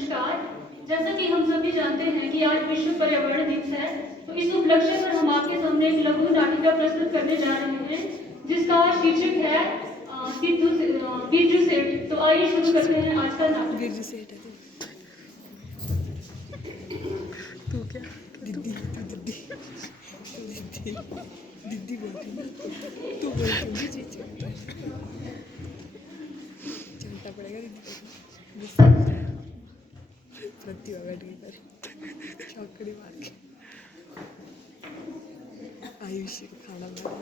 नमस्कार। जैसा कि हम सभी जानते हैं कि आज विश्व पर्यावरण दिवस है, तो इस उपलक्ष्य पर हम आपके सामने एक लघु नाटिका प्रस्तुत करने जा रहे हैं, जिसका शीर्षक है गिरजू सेठ। तो आइए शुरू करते हैं आज का नाटक। गिरजू सेठ है तू क्या दीदी तू दीदी दीदी दीदी बोलती ना तू बोलती चलता पड़ेगा दीदी प्रतिभा बैठ गई पर चौकड़ी मार के आयुषी को खाना बना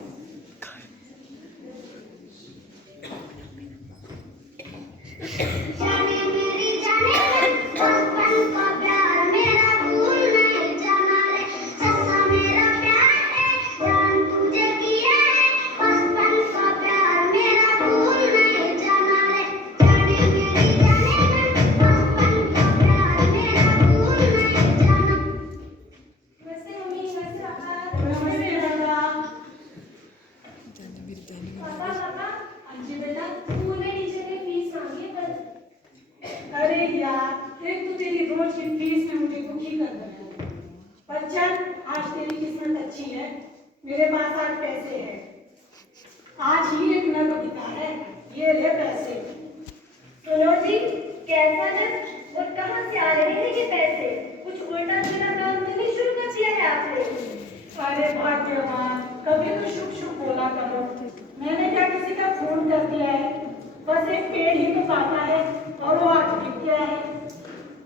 मेरे पास आज पैसे हैं। आज ही एक नग बिका है, ये ले पैसे। सुनो जी, कैसा जब और कहाँ से आ रहे हैं ये पैसे? कुछ उल्टा सीधा काम तो नहीं शुरू कर दिया है आपने? अरे भाग्यवान, कभी तो शुभ शुभ बोला करो। मैंने क्या किसी का फोन कर दिया है? बस एक पेड़ ही तो काटा है और वो आज बिक गया है।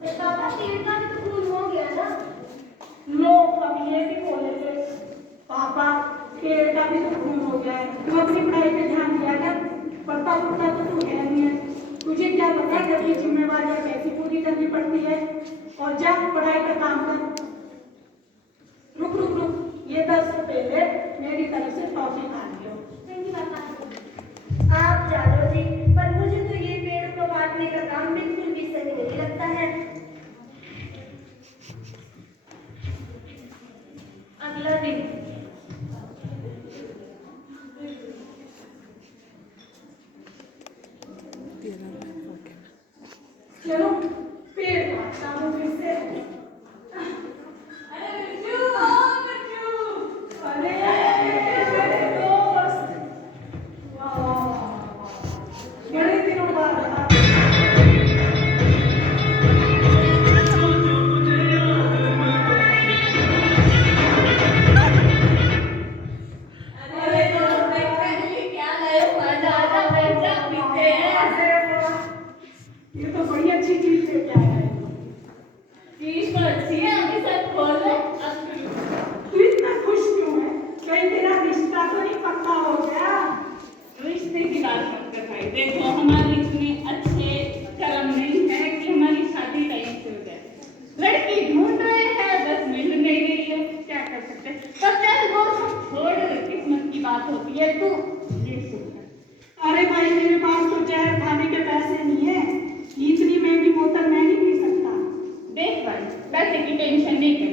तो पापा पेड़ का भी तो खून हो गया ना? लो अब ये भी बोले थे पापा पेड़ का भी तो खून हो गया है। तू अपनी पढ़ाई पे ध्यान दिया कर। पढ़ता पढ़ता तो तू है नहीं है। तुझे क्या पता है घर की जिम्मेवारियां कैसे पूरी करनी पड़ती है। और जा पढ़ाई का काम कर। रुक रुक रुक, ये 10 रुपए ले, मेरी तरफ से टॉफी खा लियो। नहीं पापा, आप जानो जी, पर मुझे तो ये पेड़ को काटने का काम बिल्कुल भी सही नहीं लगता है। अगला दिन। चलो पेड़ काटता हूँ फिर से। अरे मेरे दोस्त, वाह, बड़े दिनों बाद ये तो बड़ी अच्छी चीज है। क्या है चीज तो अच्छी है, अभी सब खोल ले। तू इतना खुश क्यों है? कहीं तेरा रिश्ता तो नहीं पक्का हो गया? रिश्ते की बात मत कर भाई। देखो हमारे इतने अच्छे कर्म नहीं है कि हमारी शादी टाइम से हो जाए। लड़की ढूंढ रहे हैं, बस मिल नहीं रही है, क्या कर सकते हैं। तब चल वो सब छोड़, किस्मत की बात होती है। तू ये सुन। अरे भाई मेरे पास तो जहर खाने के पैसे नहीं है। इतनी महंगी बोतल मैं नहीं पी सकता। देख भाई, पैसे की टेंशन नहीं कर,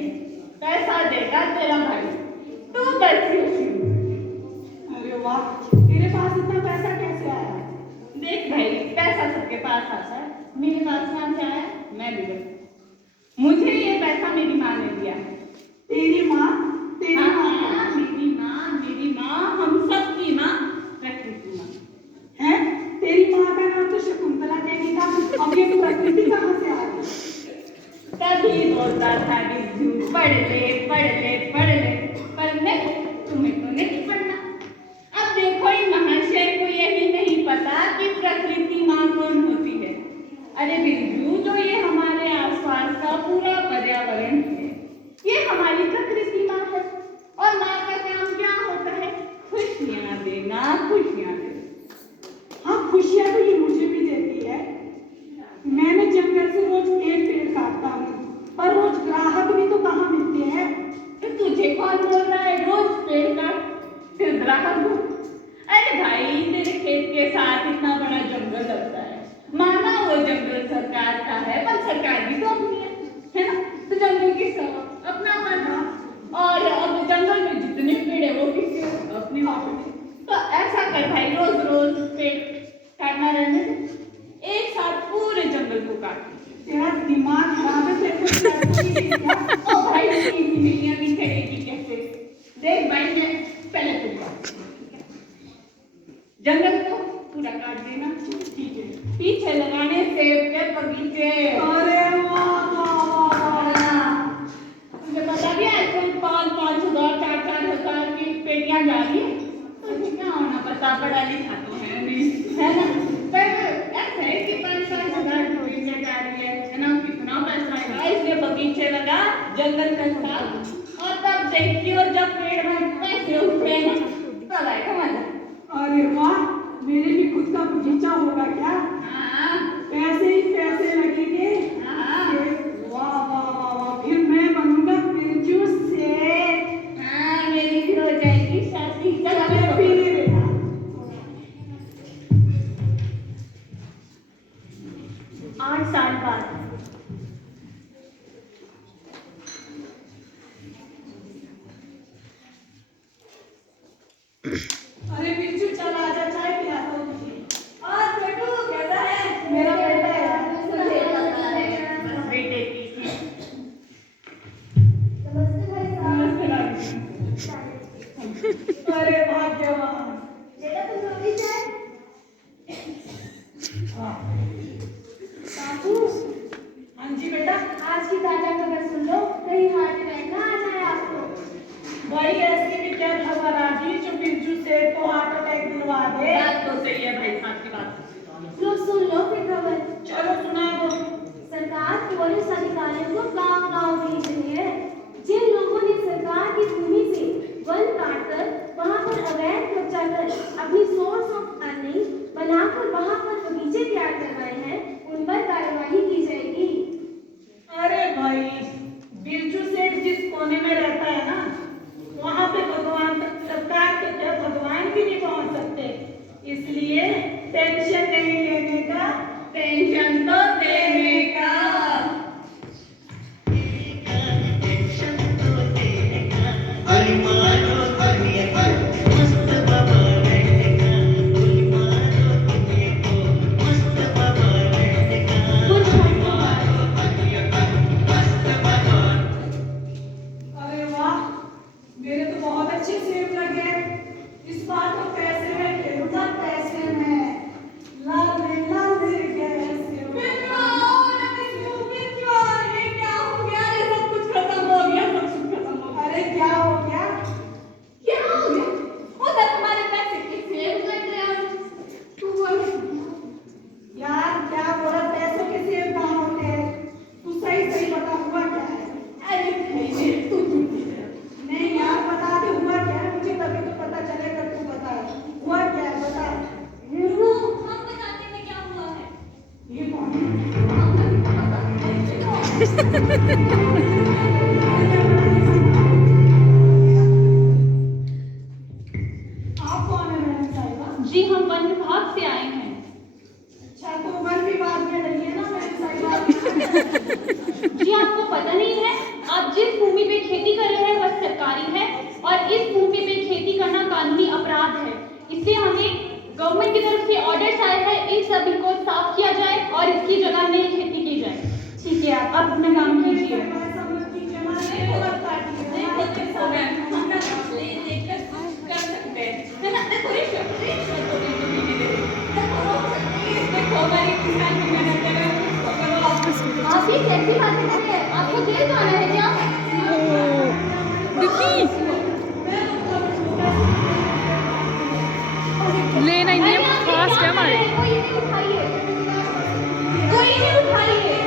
पैसा देगा तेरा भाई, तू बस खुशी। अरे वाह, तेरे पास इतना पैसा कैसे आया? देख भाई, पैसा सबके पास आता है, मेरे पास कहाँ से आया मैं भी बताऊं। मुझे ये पैसा मेरी माँ ने दिया है। तेरी माँ? तेरी हाँ, माँ? मेरी माँ, हम सबकी माँ, प्रकृति माँ है। तेरी माँ का नाम तो शकुंतला देवी था। अब ये प्रकृति कहाँ से आ गई? तभी बोलता था कि पढ़ ले, पर नहीं, तुम्हें तो नहीं पढ़ना। अब देखो इन महाशय को यही नहीं पता कि प्रकृति माँ कौन होती है। अरे बिरजू, जो ये हमारे आसपास का पूरा पर्यावरण है, ये हमारी प्रकृति माँ है। और माँ का काम क्या होता है? खुशियाँ देना, खुशियाँ देना। हाँ, खुशियाँ तो ये मुझे भी देती है। मैंने जंगल से रोज एक पेड़ काटता हूँ, पर रोज ग्राहक भी तो कहाँ मिलते हैं। तो तुझे कौन बोल रहा है रोज पेड़ काट फिर ग्राहक दो? अरे भाई, तेरे खेत के साथ इतना बड़ा जंगल लगता है, माना वो जंगल सरकार का है, पर सरकार भी तो अपनी है ना? तो जंगल किसका? अपना माना। और अब जंगल में जितने पेड़ है वो किसके? अपने अपने। तो ऐसा कर भाई, रोज रोज पेड़ काटना रहने दे, एक साथ पूरे जंगल को काट। तेरा दिमाग जंगल को पूरा काट देना, पीछे लगाने सेब के बगीचे। अरे वाह वाह वाह। मुझे पता भी है कोई 5-5 हजार 4-4 हजार की पेटियां जा रही है, तो क्या होना पता, पढ़ा लिखा तो है नहीं, है ना। पर ऐसा है कि 5-5 हजार की पेटियां जा रही है ना, कितना पैसा आएगा। इसलिए बगीचे लगा, जंगल का साथ, और तब देखिए जब पेड़ में पैसे उठे ना, तब आएगा मजा। अरे वाह, मेरे भी खुद का बगीचा होगा क्या? हाँ पैसे ही पैसे लगेंगे। हाँ वाह वाह वाह वाह, फिर मैं बनूंगा बिरजू सेठ। हाँ, मेरी भी हो जाएगी शादी। चलो मैं भी नहीं बेटा। 8 साल बाद अरे बिरजू चल आजा, चाय पिलाता हूँ तुझे। और बेटू कैसा है? मेरा बेटा है। मुझे पता है, बस बेटे की थी। नमस्ते भाई साहब। नमस्ते भाभी। अरे भाग्यवान। बेटा तुम रोटी चाय। बापू, हाँ जी बेटा। आज की ताजा खबर सुन लो, कहीं हार्ट अटैक ना आ जाए आपको। भाई ऐसी भी क्या खबर आ गई जो बिरजू सेठ को हार्ट अटैक दिलवा दे? बात तो सही है भाई साहब की बात। लो सुन लो फिर खबर। चलो सुना दो। सरकार पुलिस अधिकारियों को गांव-गांव भेज रही है। जिन लोगों ने सरकार की भूमि से वन काटकर वहां पर अवैध कब्जा कर अपनी सोर्स ऑफ अर्निंग बनाकर वहां पर बगीचे तैयार करवाए हैं, उन पर कार्यवाही की जाएगी। अरे भाई, बिरजू सेठ जिस कोने में रहता है ना, वहां पे भगवान तक, सरकार तो क्या भगवान भी नहीं पहुंच सकते। इसलिए टेंशन नहीं लेने का, टेंशन तो देने का। अरे वाह, मेरे तो बहुत अच्छे सेब लगे। इस बार तो पैसे में खेलूंगा, पैसे में। लाल में गए सेब। ये क्या हो गया? ये सब कुछ खत्म हो गया, सब कुछ खत्म हो गया। अरे क्या हो गया? क्या हो गया? उधर हमारे पैसे के सेब लग रहे हैं। तू बोल। यार क्या बोला, पैसों के सेब कहाँ होते हैं? तू सही सही बता, हुआ क्या है? अरे भाई तू नहीं यार, बता दे हुआ क्या है, मुझे तभी तो पता चलेगा। तू बता, हुआ क्या है, बता। हम बताते हैं क्या हुआ है। ये कौन है? आप कौन है मैडम साहिबा? जी हम वन विभाग से आए हैं। अच्छा, तो वन विभाग में रहिए ना मैडम साहिबा। जी आपको पता नहीं है, आप जिस भूमि पे खेती कर रहे हैं वह सरकारी है और इस भूमि पे खेती करना कानूनी अपराध है। इसलिए हमें गवर्नमेंट की तरफ से ऑर्डर्स आए हैं, इन सभी को साफ किया जाए और इसकी जगह नई खेती की जाए। ठीक है, आप अब अपना काम कीजिए। ऐसा मत कीजिए, हमारे को मत काटिए। कर सकते हैं, है ना? देखो रिश्वत तो नहीं मिलेगी। देखो हमारी किसान की मेहनत कर रहे हैं, उसको करो आप। आप ये कैसी बातें कर रहे हैं? आपको जेल जाना है क्या? लेना ही नहीं है, फास्ट है हमारे। कोई नहीं उठाइए। कोई नहीं उठाइए।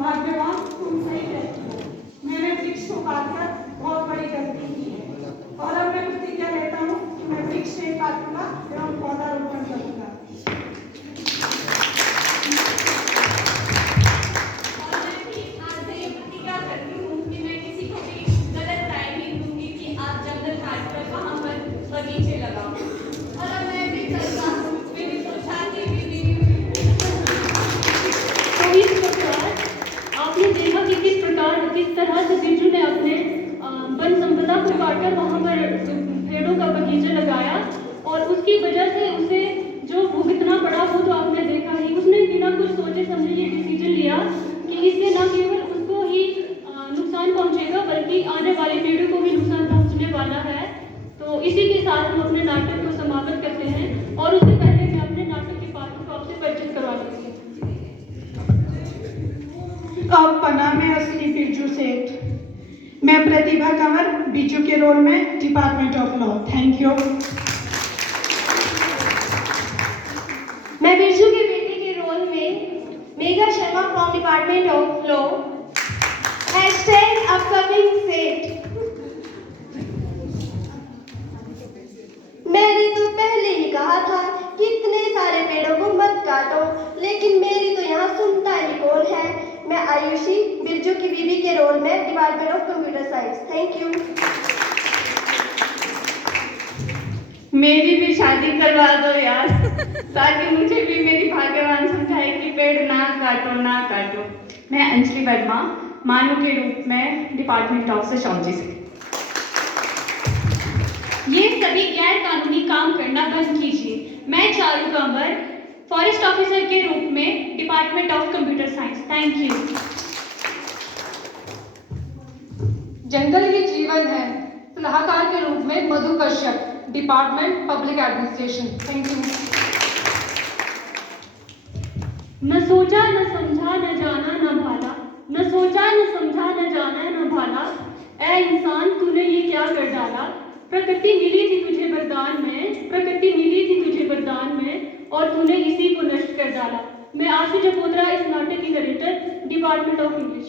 भाग्यवान तुम सही कहती हो, मैंने वृक्ष को काटकर बहुत बड़ी गलती की है और अब मैं प्रतिज्ञा लेता हूँ कि मैं वृक्ष नहीं काटूंगा एवं पौधारोपण करूंगा। और मैं भी आज से ये प्रतिज्ञा करती हूँ कि मैं किसी को भी गलत राय नहीं दूंगी कि आप जंगल काटकर वहाँ पर बगीचे लगाओ। और अब मैं भी करता हूँ, मेरी तो शादी भी नहीं हुई। तो इस प्रकार आपने देखा कि किस तरह से बिरजू ने अपने वन संपदा को काटकर वहाँ पर पेड़ों का बगीचा लगाया और उसकी वजह से उसे जो भुगतना पड़ा वो तो आपने देखा ही। उसने बिना कुछ सोचे समझे ये डिसीजन लिया कि इससे न केवल उसको ही नुकसान पहुंचेगा बल्कि आने वाले पीढ़ी को भी नुकसान पहुंचने वाला है। तो इसी के साथ हम अपने नाटक को समाप्त करते हैं और उससे पहले मैं अपने नाटक के पात्रों को आपसे परिचित करवा दूंगी। अब पना में असली बिरजू सेठ। मैं प्रतिभा कंवर बिरजू के रोल में department of law. Thank you. मैं बिरजू के बेटे के रोल में Megha Sharma from department of law. #Upcoming set. मैंने तो पहले ही कहा था कि इतने सारे पेड़ों को मत काटो, लेकिन मेरी तो यहाँ सुनता ही कौन है। मैं आयुषी बिरजू की बीवी के रोल में department of computer science. Thank you. मेरी भी शादी करवा दो यार, ताकि मुझे भी मेरी भाग्यवान समझाए कि पेड़ ना काटो ना काटो। मैं अंजलि वर्मा मानू के रूप में डिपार्टमेंट ऑफ सोशियोलॉजी से। ये सभी गैर कानूनी काम करना बंद कीजिए। मैं चारू कंवर फॉरेस्ट ऑफिसर के रूप में department of computer science. Thank you. जंगल ही जीवन है। सलाहकार के रूप में Madhu Kashyap, department public administration. Thank you. न सोचा न समझा न जाना न भाला, न सोचा न समझा न जाना न भाला। ऐ इंसान तूने ये क्या कर डाला। प्रकृति मिली थी तुझे वरदान में, प्रकृति मिली थी तुझे वरदान में और तूने इसी को नष्ट कर डाला। मैं आशु जपोत्रा, इस नाटक की नरेटर, डिपार्टमेंट ऑफ इंग्लिश।